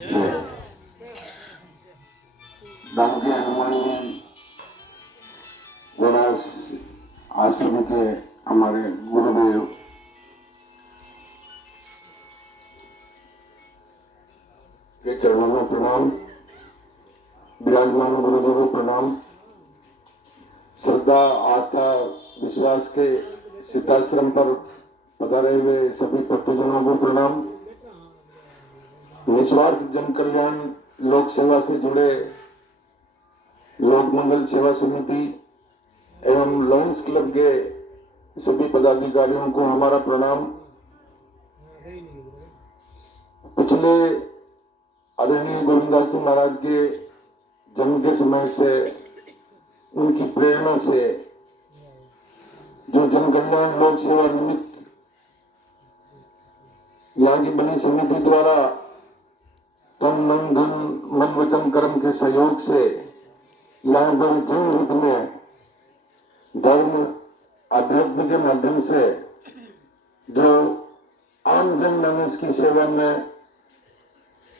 दामोदर हनुमान जी गौरास आश्रम के हमारे गुरुदेव के चरणों में प्रणाम। विराजमान गुरुदेव को प्रणाम। श्रद्धा, आस्था, विश्वास के सिद्धाश्रम पर पधारे हुए सभी भक्तजनों को प्रणाम। निस्वार्थ जन कल्याण लोक सेवा से जुड़े लोक मंगल सेवा समिति एवं लॉयंस क्लब के सभी पदाधिकारियों को हमारा प्रणाम। पिछले आदरणीय गोविंदास जी महाराज के जन्म के समय से उनकी प्रेरणा से जो जन कल्याण लोक सेवा निमित्त यहाँ की बनी समिति द्वारा तन मन धन मन वचन कर्म के सहयोग से यहाँ पर जन हित में धर्म अध्यात्म के माध्यम से जो आम जन मानस की सेवा में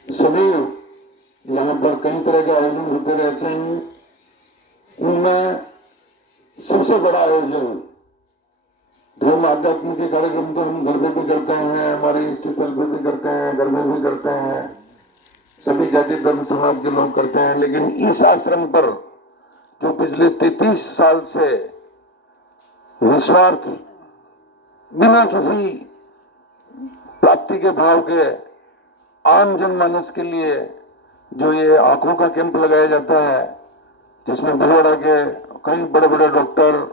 सभी यहाँ पर कई तरह के आयोजन होते रहते हैं। उनमें सबसे बड़ा आयोजन धर्म आध्यात्म के कार्यक्रम तो हम घर में भी करते हैं, हमारे इष्ट स्थल पर भी करते हैं, घर में भी करते हैं, सभी जाति धर्म समाज के लोग करते हैं। लेकिन इस आश्रम पर जो पिछले 33 साल से निस्वार्थ बिना किसी प्राप्ति के भाव के आम जनमानस के लिए जो ये आंखों का कैंप लगाया जाता है, जिसमें भिलवाड़ा के कई बड़े बड़े डॉक्टर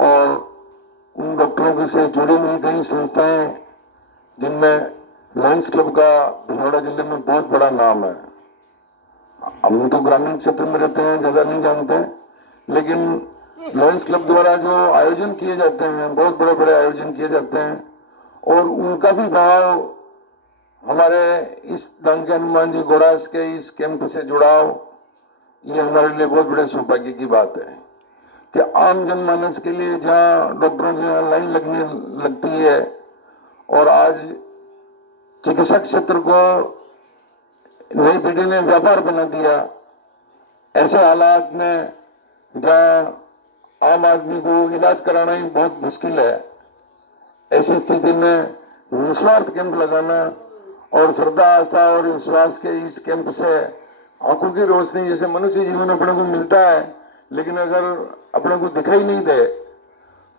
और उन डॉक्टरों के से जुड़ी हुई कई संस्थाएं, जिनमें लॉयंस क्लब का भिलवाड़ा जिले में बहुत बड़ा नाम है। हम तो ग्रामीण क्षेत्र में रहते हैं, ज्यादा नहीं जानते, लेकिन लॉयंस क्लब द्वारा जो आयोजन किए जाते हैं, बहुत बड़े बड़े आयोजन किए जाते हैं, और उनका भी भाव हमारे इस दामोदर हनुमान जी गौरास के इस कैंप से जुड़ाव, ये हमारे लिए बहुत बड़े सौभाग्य की बात है कि आम जनमानस के लिए जहाँ डॉक्टरों की लाइन लगती है, और आज चिकित्सा क्षेत्र को नई पीढ़ी ने व्यापार बना दिया। ऐसे हालात में जहाँ आम आदमी को इलाज कराना ही बहुत मुश्किल है, ऐसी स्थिति में निस्वार्थ कैंप लगाना और श्रद्धा, आस्था और विश्वास के इस कैंप से आंखों की रोशनी, जैसे मनुष्य जीवन अपने को मिलता है, लेकिन अगर अपने को दिखाई नहीं दे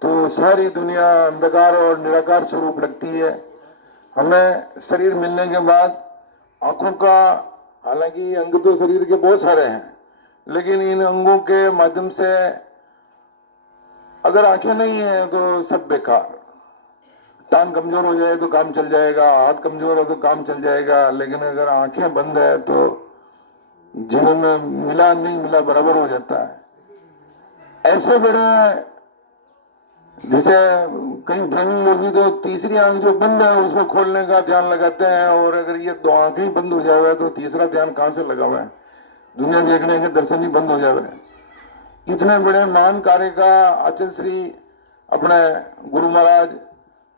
तो सारी दुनिया अंधकार और निराकार स्वरूप लगती है। हमें शरीर मिलने के बाद आंखों का, हालांकि अंग तो शरीर के बहुत सारे हैं, लेकिन इन अंगों के माध्यम से अगर आंखें नहीं है तो सब बेकार। टांग कमजोर हो जाए तो काम चल जाएगा, हाथ कमजोर है तो काम चल जाएगा, लेकिन अगर आंखें बंद है तो जीवन में मिला नहीं मिला बराबर हो जाता है। ऐसे बड़े, जैसे कई ध्यानी लोग तो तीसरी आंख जो बंद है उसको खोलने का ध्यान लगाते हैं, और अगर ये दो आंखें ही बंद हो जाए तो तीसरा ध्यान कहां से लगा हुआ है, दुनिया देखने के दर्शन ही बंद हो जाए। इतने बड़े महान कार्य का आचार्य श्री अपने गुरु महाराज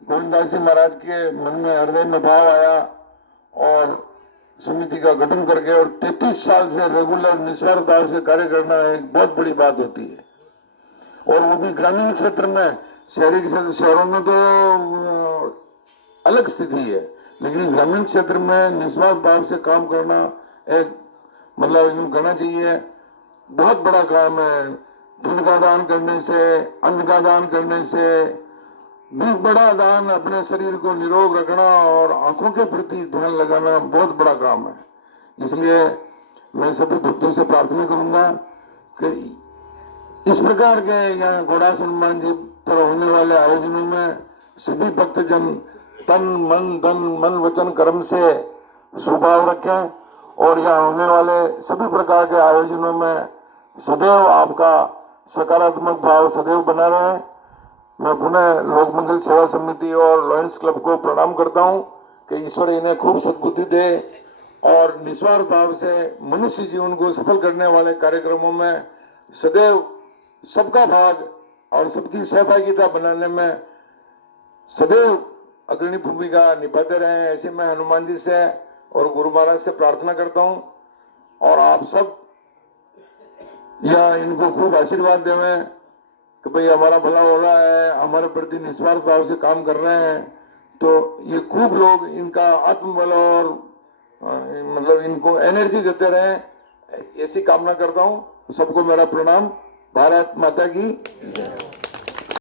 गोविंदास जी महाराज के मन में हृदय में भाव आया और समिति का गठन करके, और 33 साल से रेगुलर निस्वार्थ भाव से कार्य करना एक बहुत बड़ी बात होती है, और वो भी ग्रामीण क्षेत्र में। शहरों में तो अलग स्थिति है, लेकिन ग्रामीण क्षेत्र में निस्वार्थ भाव से काम करना एक मतलब करना चाहिए, बहुत बड़ा काम है। धन का दान करने से, अन्न का दान करने से भी बड़ा दान अपने शरीर को निरोग रखना और आंखों के प्रति ध्यान लगाना बहुत बड़ा काम है। इसलिए मैं सभी भक्तों से प्रार्थना करूंगा कि इस प्रकार के यहाँ गौरास हनुमान जी पर होने वाले आयोजनों में सभी भक्तजन तन मन धन मन वचन कर्म से स्वभाव रखें, और यहाँ होने वाले सभी प्रकार के आयोजनों में सदैव आपका सकारात्मक भाव सदैव बना रहे। मैं पुनः लोक मंगल सेवा समिति और लॉयंस क्लब को प्रणाम करता हूं कि ईश्वर इन्हें खूब सद्बुद्धि दे, और निस्वार्थ भाव से मनुष्य जीवन को सफल करने वाले कार्यक्रमों में सदैव सबका भाग और सबकी सहभागिता बनाने में सदैव अग्रणी भूमिका निभाते रहे। ऐसे मैं हनुमान जी से और गुरु महाराज से प्रार्थना करता हूं और आप सब या इनको खूब आशीर्वाद देवें कि भाई हमारा भला हो रहा है, हमारे प्रति निस्वार्थ भाव से काम कर रहे हैं, तो ये खूब लोग इनका आत्मबल और मतलब इनको एनर्जी देते रहे, ऐसी कामना करता हूं। सबको मेरा प्रणाम। भारत माता की।